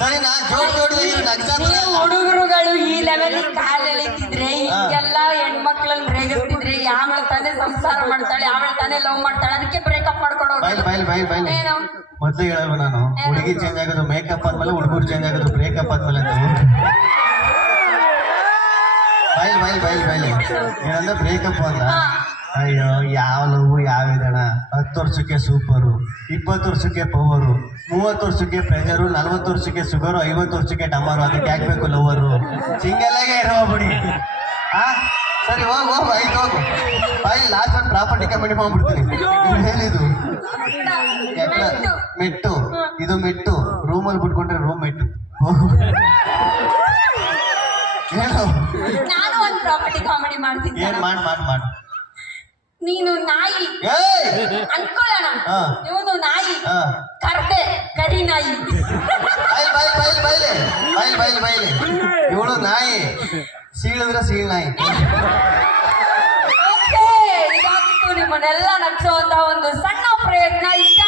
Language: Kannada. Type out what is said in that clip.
ಸರಿನಾ? ನೀವು ಹುಡುಗರುಗಳು ಈ ಲೆವೆಲ್ ಕಾಲ್ ಎಳಿತಿದ್ರೆ ಈಗೆಲ್ಲ ಹೆಣ್ಮಕ್ಳನ್ನ ರೇಗಿಸ್ತಿದ್ರೆ ಯಾವಳ ತಾನೇ ಸಂಸಾರ ಮಾಡ್ತಾಳೆ, ಯಾವಳ ತಾನೇ ಲವ್ ಮಾಡ್ತಾಳೆ, ಅದಕ್ಕೆ ಬ್ರೇಕಪ್ ಮಾಡ್ಕೊಂಡು ಹೋಗೋದು. ಏನು ಮೊದ್ಲು ಹೇಳಲ್ವ ನಾನು, ಹುಡುಗಿ ಚೇಂಜ್ ಆಗೋದು ಮೇಕಪ್ ಆದ್ಮೇಲೆ, ಹುಡುಗರು ಚೇಂಜ್ ಆಗೋದು ಬ್ರೇಕಪ್ ಆದ್ಮೇಲೆ ಅಂತ. ಬೈಲ್ ಏನಂದ್ರೆ ಬ್ರೇಕಪ್ ಅಂತ. ಅಯ್ಯೋ ಯಾವ ಲವ್ ಯಾವ ಇದಣ. 10 ವರ್ಷಕ್ಕೆ ಸೂಪರು, 20 ವರ್ಷಕ್ಕೆ ಪವರು, 30 ವರ್ಷಕ್ಕೆ ಪ್ರೆಷರು, 40 ವರ್ಷಕ್ಕೆ ಶುಗರು, 50 ವರ್ಷಕ್ಕೆ ಟಮಾರು. ಅದಕ್ಕೆ ಯಾಕಬೇಕು ಲವರು? ಸಿಂಗಲ್ಲಾಗೆ ಇರೋ ಬಿಡಿ. ಸರಿ ಹೋಗು ಆಯ್ತು ಹೋಗು. ಲಾಸ್ಟ್ ಒಂದು ಪ್ರಾಪರ್ಟಿ ಕಮಿಟಿ ಮಾಡ್ಬಿಡ್ತೀನಿ. ಹೇಳಿದು ಮೆಟ್ಟು, ಇದು ಮೆಟ್ಟು. ರೂಮಲ್ಲಿ ಬಿಟ್ಕೊಂಡ್ರೆ ರೂಮ್ ಮೆಟ್ಟು. ನಾನು ಒಂದು ಪ್ರಾಪರ್ಟಿ ಕಾಮಿಡಿ ಮಾಡ್ತೀನಿ. ಏನ್ ಮಾಡ್ ನೀನು ನಾಯಿ ಅನ್ಕೊಳ್ಳೋಣ, ಇವನು ನಾಯಿ, ಕರ್ದೆ ಕರಿ ನಾಯಿ. ಇವಳು ನಾಯಿ, ಸೀಳಿದ್ರೆ ಸೀಳ್ ನಾಯಿ. ಇದಾಗಿತ್ತು ನಿಮ್ಮನ್ನೆಲ್ಲ ನಗ್ಸೋಂತ ಒಂದು ಸಣ್ಣ ಪ್ರಯತ್ನ. ಇಷ್ಟ